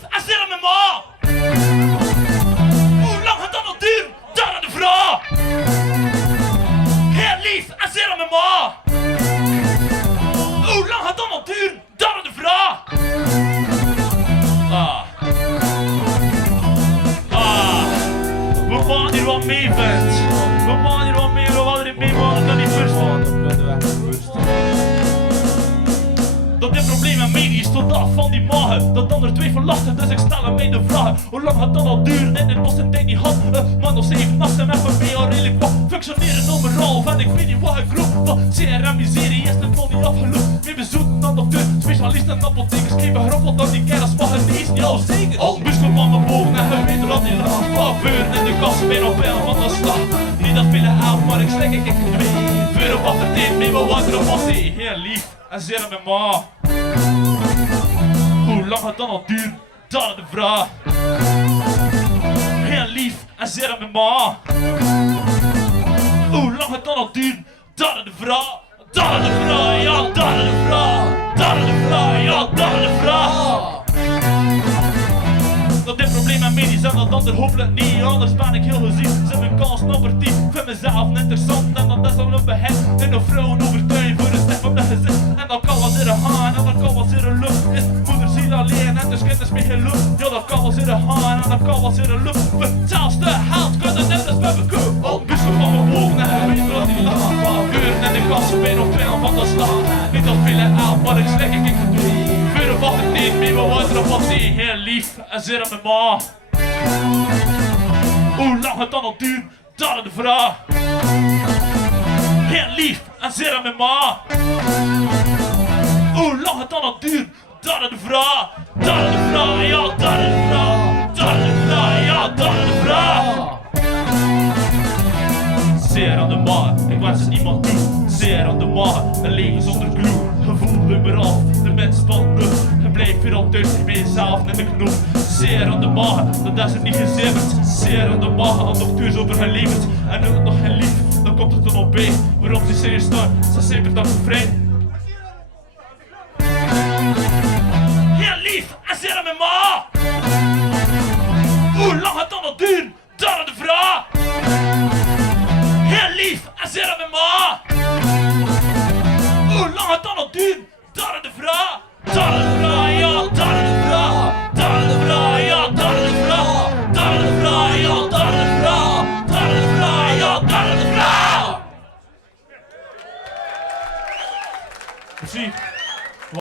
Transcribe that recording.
lief, en zit met ma. Hoe lang gaat dat nog duren? Daar aan de vraag. Heel lief, en zit met ma. Hoe lang gaat dat nog duren? Daar aan de vraag. We gaan hier wat mee, vent. We gaan hier wat mee, we gaan er mee, maar dat niet verstaan. Dat dit probleem met mij is tot af van die magen. Dat dan er twee verlachten, dus ik stel mij de vragen. Hoe lang gaat dat al duren en het kost een tijd niet had. Maar nog 7 nachten en FNB al redelijk wat. Functioneren overal, en ik weet niet wat ik roep. Want CRM-miserie is het nog niet afgelopen. Meer bezoeken dan dokter, specialisten en apothekers. Geven geroffeld dat die kerels mag het niet jou zeker. Al busken van mijn boven en je weet dat die laag. Faveuren in de kast, ben op pijl van de slag. Niet dat vele helft, maar ik slik ik twee. Vuur wat het deed, mee mijn water op wat zee. Heel lief, en zeer met ma. Hoe lang gaat dat al duren? Dat is de vraag. Heel lief, en zeer met ma. Hoe lang gaat dat al duren? Dat is de vraag. Dat is de vraag, ja, dat is de vraag. Dat is de vraag, ja, dat is de vraag. Dat dit probleem met medisch en dat er hopelijk niet. Anders ben ik heel gezien, zet mijn kans nog voor 10. Ik vind mezelf interessant en dat is al een behet. En de vrouwen overtuigen voor een step op de gezin. En dan kan wat zitten gaan en dan kan wat zitten lucht. Is moeder ziet alleen en dus kind is mee geen lucht. Ja, dat kan wat zitten gaan en dan kan wat zitten lucht. Vertelst de held, kan het net als bij me koop. Al bussen van mijn boven en hij weet wat die laat. Geuren en de kast, ben op 2 van de slaan. Niet dat vele helpt, maar ik slik ik gedwee. Vuren wat het deed, mee mijn water op wat zee. Heel lief, en zit met ma. Hoe lang het dan al duurt, dat is de vraag. Heel lief, en zit met ma. Hoe lang het dan al duurt, dat is de vraag. Dat is de vraag, ja, dat is de vraag. Dat is de vraag, ja, dat is de vraag. Zeer aan de maag, ik wens het niemand toe. Zeer aan de maag, een leven zonder gloe. Gevoel hummer af, de mens van lucht. En blijf weer al thuis bij jezelf in de knoop. Zeer aan de maag, dat is het niet gezegd. Zeer aan de maag, al nog thuis over hun levens. En nu nog geen lief, dan komt het er nog bij. Waarom ze serieus staan, ze zijn per dag bevrijd. Heel lief, en zeer aan mijn ma. Hoe lang gaat dat nog duren? Dat is de vraag. Heel lief, en zeer aan mijn ma. Hoe lang gaat dat nog duren? Dat is de vraag. Dat is de vraag, ja, dat is de vraag. Dat is de vraag, ja, dat is de vraag. Dat is de vraag, ja, dat is de vraag. Dat is de vraag, ja, dat is de vraag. Precies.